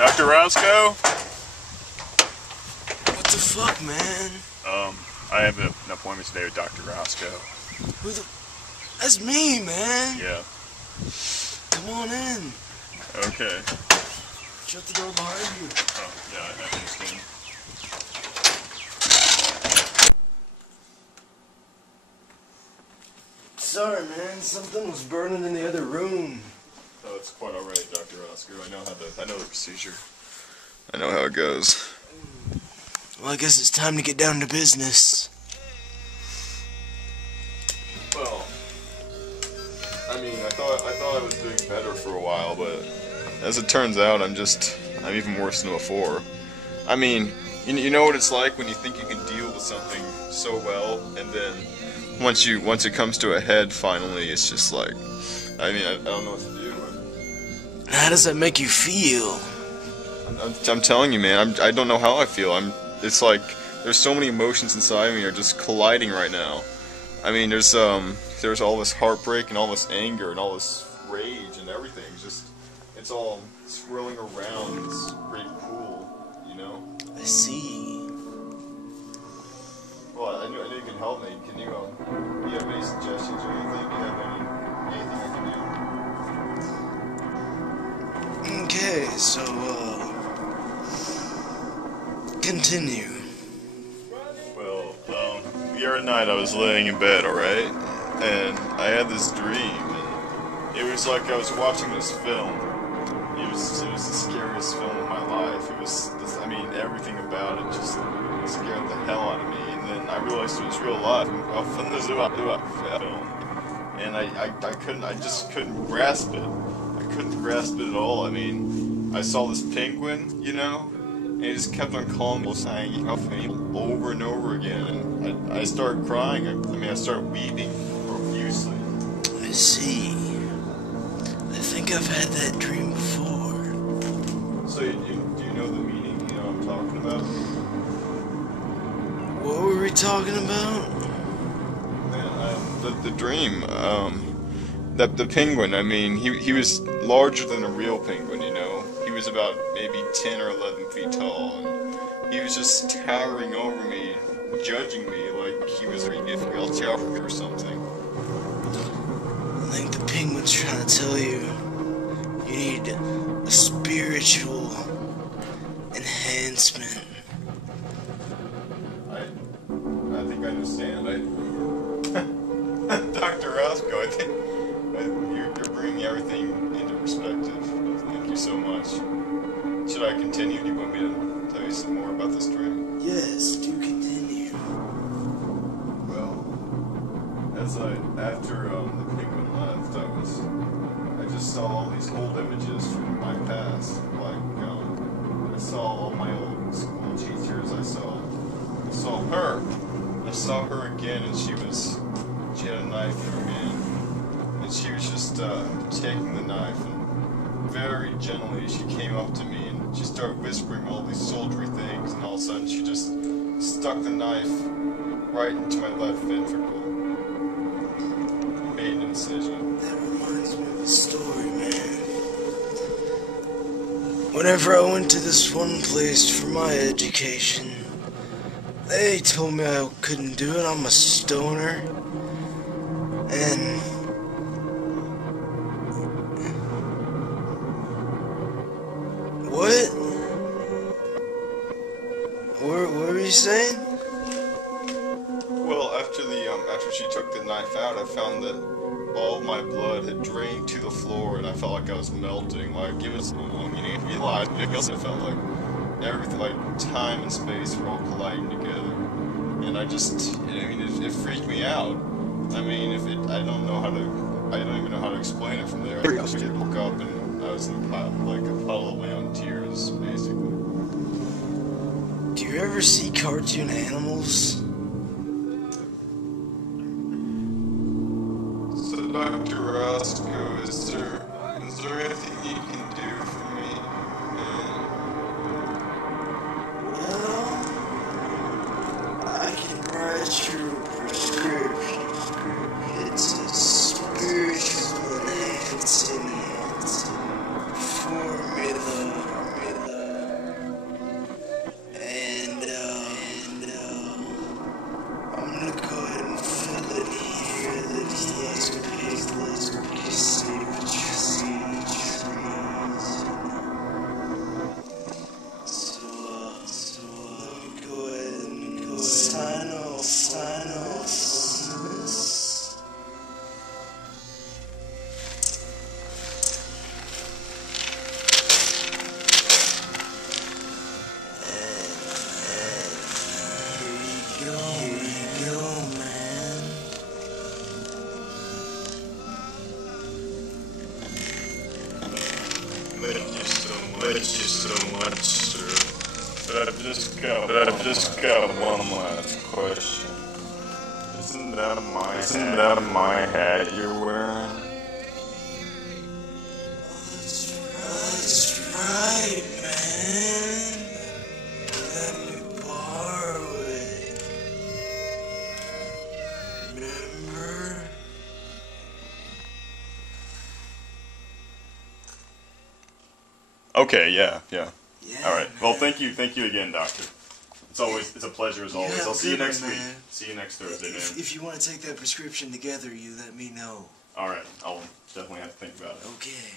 Dr. Roskoe? What the fuck, man? I have an appointment today with Dr. Roskoe. Who the... That's me, man. Yeah. Come on in. Okay. Shut the door behind you. Oh, yeah, I understand. Sorry, man. Something was burning in the other room. Oh, it's quite alright, Dr. Roskoe. I know the procedure. I know how it goes. Well, I guess it's time to get down to business. Well, I mean, I thought I was doing better for a while, but as it turns out, I'm even worse than before. I mean, you know what it's like when you think you can deal with something so well, and then once it comes to a head, finally, it's just like, I mean, I don't know what to do. How does that make you feel? I'm telling you, man, I don't know how I feel. It's like there's so many emotions inside me are just colliding right now. I mean, there's all this heartbreak and all this anger and all this rage and everything. It's all swirling around. It's pretty cool, you know. I see. Well, I know you can help me. Can you do you have any suggestions or anything? Do you have anything I can do? Okay, so continue. Well, the other night I was laying in bed, alright? And I had this dream, and it was like I was watching this film. It was the scariest film of my life. I mean, everything about it just scared the hell out of me. And then I realized it was real life. And I just couldn't grasp it. I couldn't grasp it at all. I mean, I saw this penguin, you know? And he just kept on calling me, saying over and over again, and I started crying. I started weeping profusely. I see. I think I've had that dream before. So, do you know the meaning? You know what I'm talking about? What were we talking about? Man, the dream. The penguin. I mean, he was larger than a real penguin. You know. He was about maybe 10 or 11 feet tall, and he was just towering over me, judging me like he was a real or something. I think the penguin's trying to tell you need a spiritual enhancement. I think I understand. Dr. Roskoe, I think you're bringing everything into perspective. Thank you so much. Should I continue? Do you want me to tell you some more about this dream? Yes, do continue. Well, after the penguin left, I just saw all these old images from my past. Like, I saw all my old school teachers. I saw her. I saw her again, and she had a knife in her hand, and she was just taking the knife, and very gently she came up to me, and she started whispering all these soldiery things, and all of a sudden she just stuck the knife right into my left ventricle. Made an incision. That reminds me of a story, man. Whenever I went to this one place for my education, they told me I couldn't do it. I'm a stoner. And what? What were you saying? Well, after she took the knife out, I found that all of my blood had drained to the floor, and I felt like I was melting. Like, it was, you need to realize, because it felt like everything, like time and space were all colliding together. And it freaked me out. I mean, I don't even know how to explain it from there. I just woke up and I was in a puddle of my own tears, basically. Do you ever see cartoon animals? So, Dr. Roskoe, is there anything you can do for me? Well, I can write you a prescription. It's a spiritual enhancing formula. so much, sir. But I've just got one last question. Isn't that my hat you're wearing? That's right, man. Let me borrow it. Remember? Okay, yeah. Yeah, All right. Well, man. thank you again, Doctor. It's a pleasure as always. have I'll a see you good next one, week. man. See you next Thursday, man. If you want to take that prescription together, you let me know. All right. I'll definitely have to think about it. Okay.